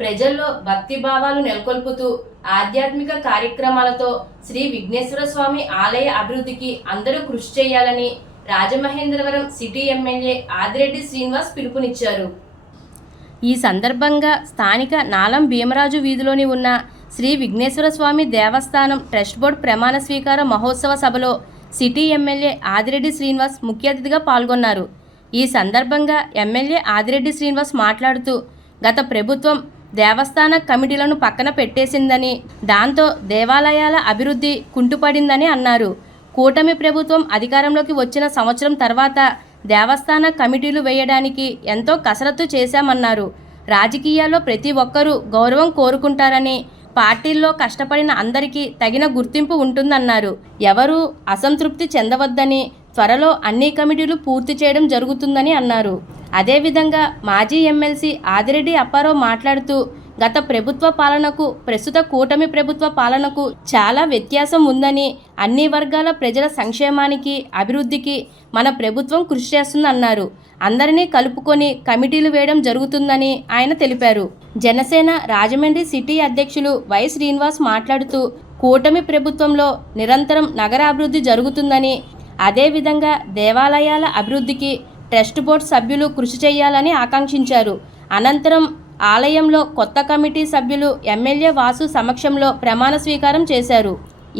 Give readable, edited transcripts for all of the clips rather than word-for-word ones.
ప్రజల్లో భక్తి భావాలు నెలకొల్పుతూ ఆధ్యాత్మిక కార్యక్రమాలతో శ్రీ విఘ్నేశ్వర స్వామి ఆలయ అభివృద్ధికి అందరూ కృషి చేయాలని రాజమహేంద్రవరం సిటీ ఎమ్మెల్యే ఆదిరెడ్డి శ్రీనివాస్ పిలుపునిచ్చారు. ఈ సందర్భంగా స్థానిక నాలం భీమరాజు వీధిలోని ఉన్న శ్రీ విఘ్నేశ్వర స్వామి దేవస్థానం ట్రస్ట్ బోర్డు ప్రమాణ స్వీకార మహోత్సవ సభలో సిటీ ఎమ్మెల్యే ఆదిరెడ్డి శ్రీనివాస్ ముఖ్య అతిథిగా పాల్గొన్నారు. ఈ సందర్భంగా ఎమ్మెల్యే ఆదిరెడ్డి శ్రీనివాస్ మాట్లాడుతూ గత ప్రభుత్వం దేవస్థాన కమిటీలను పక్కన పెట్టేసిందని, దాంతో దేవాలయాల అభివృద్ధి కుంటుపడిందని అన్నారు. కూటమి ప్రభుత్వం అధికారంలోకి వచ్చిన సంవత్సరం తర్వాత దేవస్థాన కమిటీలు వేయడానికి ఎంతో కసరత్తు చేశామన్నారు. రాజకీయాల్లో ప్రతి ఒక్కరూ గౌరవం కోరుకుంటారని, పార్టీల్లో కష్టపడిన అందరికీ తగిన గుర్తింపు ఉంటుందన్నారు. ఎవరూ అసంతృప్తి చెందవద్దని, త్వరలో అన్ని కమిటీలు పూర్తి చేయడం జరుగుతుందని అన్నారు. అదేవిధంగా మాజీ ఎమ్మెల్సీ ఆదిరెడ్డి అప్పారావు మాట్లాడుతూ గత ప్రభుత్వ పాలనకు ప్రస్తుత కూటమి ప్రభుత్వ పాలనకు చాలా వ్యత్యాసం ఉందని, అన్ని వర్గాల ప్రజల సంక్షేమానికి అభివృద్ధికి మన ప్రభుత్వం కృషి చేస్తుందన్నారు. అందరినీ కలుపుకొని కమిటీలు వేయడం జరుగుతుందని ఆయన తెలిపారు. జనసేన రాజమండ్రి సిటీ అధ్యక్షులు వై శ్రీనివాస్ మాట్లాడుతూ కూటమి ప్రభుత్వంలో నిరంతరం నగర అభివృద్ధి జరుగుతుందని, అదేవిధంగా దేవాలయాల అభివృద్ధికి ట్రస్ట్ బోర్డు సభ్యులు కృషి చేయాలని ఆకాంక్షించారు. అనంతరం ఆలయంలో కొత్త కమిటీ సభ్యులు ఎమ్మెల్యే వాసు సమక్షంలో ప్రమాణ స్వీకారం చేశారు.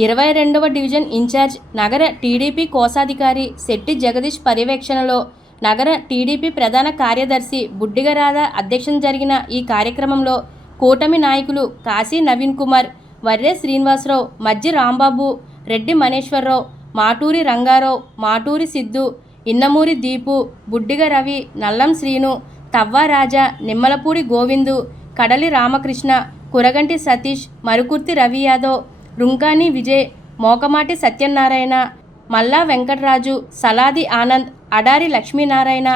22వ డివిజన్ ఇన్ఛార్జ్ నగర టీడీపీ కోశాధికారి శెట్టి జగదీష్ పర్యవేక్షణలో నగర టీడీపీ ప్రధాన కార్యదర్శి బుడ్డిగ రాధ అధ్యక్షతన జరిగిన ఈ కార్యక్రమంలో కూటమి నాయకులు కాశీ నవీన్ కుమార్, వర్రే శ్రీనివాసరావు, మజ్జి రాంబాబు, రెడ్డి మనేశ్వరరావు, మాటూరి రంగారావు, మాటూరి సిద్ధు, ఇన్నమూరి దీపు, బుడ్డిగ రవి, నల్లం శ్రీను, తవ్వ రాజా, నిమ్మలపూడి గోవిందు, కడలి రామకృష్ణ, కురగంటి సతీష్, మరుకుర్తి రవి యాదవ్, రుంకాని విజయ్, మోకమాటి సత్యనారాయణ, మల్లా వెంకటరాజు, సలాది ఆనంద్, అడారి లక్ష్మీనారాయణ,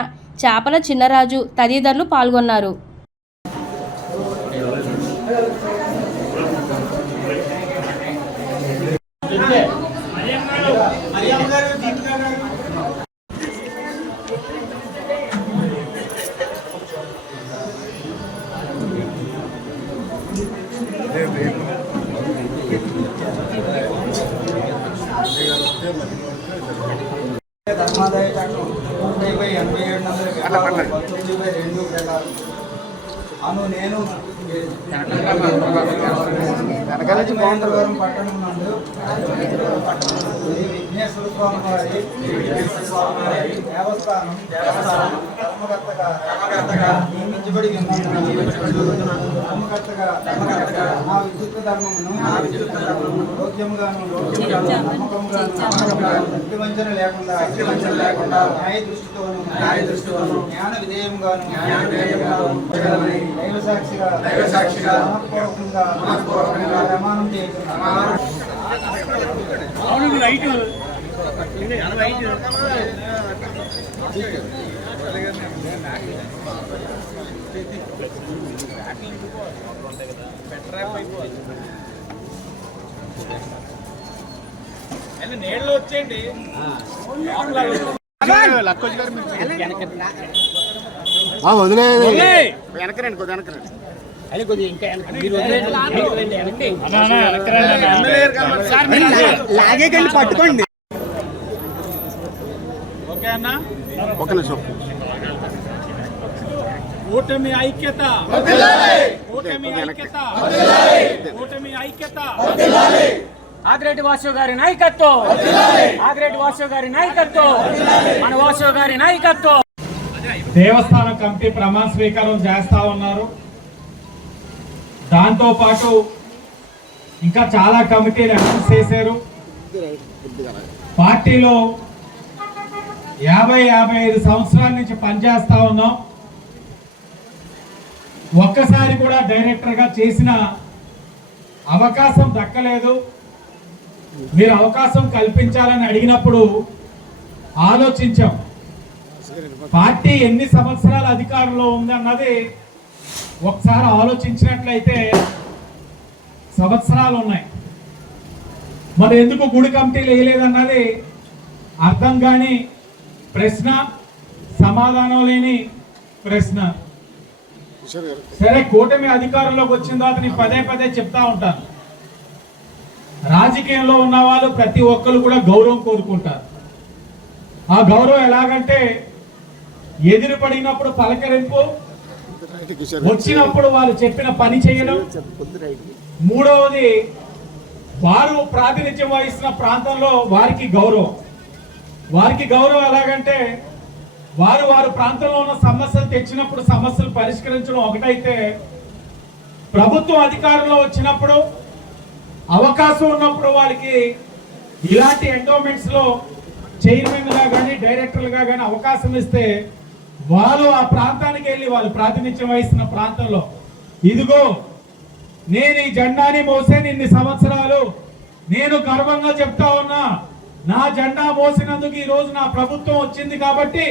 చాపల చిన్నరాజు తదితరులు పాల్గొన్నారు. ధర్మాదాయ చట్టం 37/87 ప్రకారం అను నేను రాజమహేంద్రవరం పట్టణం నందు శ్రీ విఘ్నేశ్వర స్వామి వారి దేవస్థానం ధర్మకర్తగా నియమించబడి ధర్మకర్తగా నా విద్యుత్ ధర్మమును యోగ్యంగాను నమ్మకంగాను భక్తివంచన లేకుండా న్యాయ దృష్టితోను జ్ఞాన విధేయంగాను దైవ సాక్షిగా మనఃపూర్వకంగా ప్రమాణం చేస్తున్నాను. నీళ్ళు వచ్చేయండి. లాగేకండి, పట్టుకోండి. ఓకే అన్న, ఒక నిమిషం. కూటమి ఐక్యత, కూటమి ఐక్యత, కూటమి ఐక్యత. ఆదిరెడ్డి వాసు గారి నాయకత్వం, ఆదిరెడ్డి వాసు గారి నాయకత్వం, మన వాసు గారి నాయకత్వం. దేవస్థానం కమిటీ ప్రమాణ స్వీకారం చేస్తా ఉన్నారు. దాంతో పాటు ఇంకా చాలా కమిటీలు అనౌన్స్ చేశారు. పార్టీలో 50-55 సంవత్సరాల నుంచి పనిచేస్తా ఉన్నాం. ఒక్కసారి కూడా డైరెక్టర్గా చేసిన అవకాశం దక్కలేదు. మీరు అవకాశం కల్పించాలని అడిగినప్పుడు ఆలోచించాం. పార్టీ ఎన్ని సంవత్సరాల అధికారంలో ఉందన్నది ఒకసారి ఆలోచించినట్లయితే సంవత్సరాలు ఉన్నాయి. మరి ఎందుకు గుడి కమిటీలు వేయలేదన్నది అర్థం కాని ప్రశ్న, సమాధానం లేని ప్రశ్న. సరే, కూటమి అధికారంలోకి వచ్చిన తర్వాత నేను పదే పదే చెప్తా ఉంటాను, రాజకీయంలో ఉన్న వాళ్ళు ప్రతి ఒక్కరు కూడా గౌరవం కోరుకుంటారు. ఆ గౌరవం ఎలాగంటే ఎదురు పడినప్పుడు పలకరింపు, వచ్చినప్పుడు వాళ్ళు చెప్పిన పని చేయడం, మూడవది వారు ప్రాతినిధ్యం వహిస్తున్న ప్రాంతంలో వారికి గౌరవం. వారికి గౌరవం ఎలాగంటే వారు ప్రాంతంలో ఉన్న సమస్యలు తెచ్చినప్పుడు సమస్యలు పరిష్కరించడం ఒకటైతే, ప్రభుత్వం అధికారంలో వచ్చినప్పుడు అవకాశం ఉన్నప్పుడు వాళ్ళకి ఇలాంటి ఎండోమెంట్స్ లో చైర్మన్ గా కానీ డైరెక్టర్లుగా కానీ అవకాశం ఇస్తే వాళ్ళు ఆ ప్రాంతానికి వెళ్ళి వాళ్ళు ప్రాతినిధ్యం వహిస్తున్న ప్రాంతంలో, ఇదిగో నేను ఈ జెండాని మోసాను ఇన్ని సంవత్సరాలు, నేను గర్వంగా చెప్తా ఉన్నా, నా జెండా మోసినందుకు ఈ రోజు నా ప్రభుత్వం వచ్చింది కాబట్టి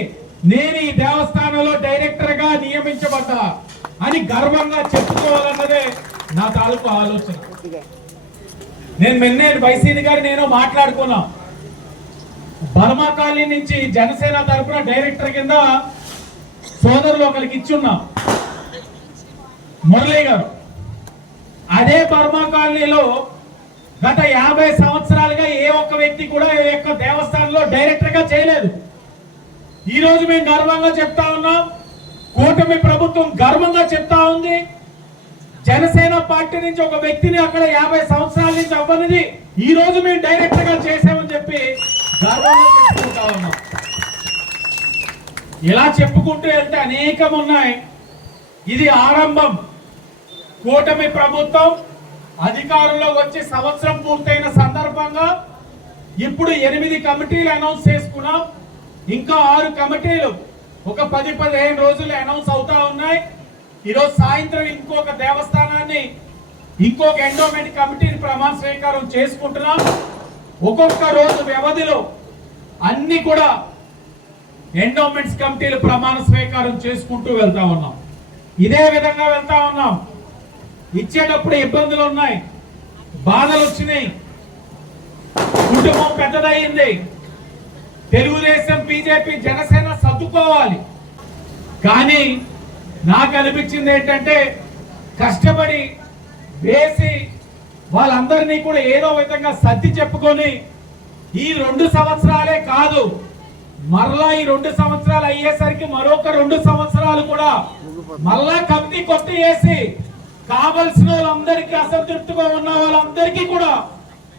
నేను ఈ దేవస్థానంలో డైరెక్టర్ గా నియమించబడ్డా అని గర్వంగా చెప్పుకోవాలన్నదే నా తాలూకు ఆలోచన. నేను మెన్నేరు వైసీని గారు నేను మాట్లాడుకున్నాం, బర్మా కాలనీ నుంచి జనసేన తరఫున డైరెక్టర్ కింద సోదరులు ఒకరికి ఇచ్చున్నాం, మురళీ గారు. అదే బర్మా కాలనీలో గత 50 సంవత్సరాలుగా ఏ ఒక్క వ్యక్తి కూడా ఈ యొక్క దేవస్థానంలో డైరెక్టర్ గా చేయలేదు. ఈ రోజు మేము గర్వంగా చెప్తా ఉన్నాం, కూటమి ప్రభుత్వం గర్వంగా చెప్తా ఉంది, జనసేన పార్టీ నుంచి ఒక వ్యక్తిని అక్కడ 50 సంవత్సరాల నుంచి అవ్వనిది ఈ రోజు మేము డైరెక్టర్ గా చేసామని చెప్పి గర్వంగా చెప్పుకుంటా ఉన్నాం. ఇలా చెప్పుకుంటూ వెళ్తే అనేకం ఉన్నాయి. ఇది ఆరంభం. కూటమి ప్రభుత్వం అధికారంలో వచ్చి సంవత్సరం పూర్తయిన సందర్భంగా ఇప్పుడు 8 కమిటీలు అనౌన్స్ చేసుకున్నాం. ఇంకా 6 కమిటీలు ఒక 10-15 రోజులు అనౌన్స్ అవుతా ఉన్నాయి. ఈరోజు సాయంత్రం ఇంకొక దేవస్థానాన్ని ఇంకొక ఎండోమెంట్ కమిటీని ప్రమాణ స్వీకారం చేసుకుంటున్నాం. ఒక్కొక్క రోజు వ్యవధిలో అన్ని కూడా ఎండోమెంట్స్ కమిటీలు ప్రమాణ స్వీకారం చేసుకుంటూ వెళ్తా ఉన్నాం. ఇదే విధంగా వెళ్తా ఉన్నాం. ఇచ్చేటప్పుడు ఇబ్బందులు ఉన్నాయి, బాధలు వచ్చినాయి, కుటుంబం పెద్దదయ్యింది. తెలుగుదేశం, బీజేపీ, జనసేన సర్దుకోవాలి. కానీ నాకు అనిపించింది ఏంటంటే కష్టపడి వేసి వాళ్ళందరినీ కూడా ఏదో విధంగా సర్ది చెప్పుకొని ఈ 2 సంవత్సరాలే కాదు, మరలా ఈ 2 సంవత్సరాలు అయ్యేసరికి మరొక 2 సంవత్సరాలు కూడా మరలా కమిటీ కొట్టి వేసి కావలసిన వాళ్ళందరికీ, అసంతృప్తిగా ఉన్న వాళ్ళందరికీ కూడా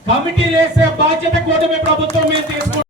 కమిటీలు వేసే బాధ్యత కూటమి ప్రభుత్వం మీద తీసుకుంటారు.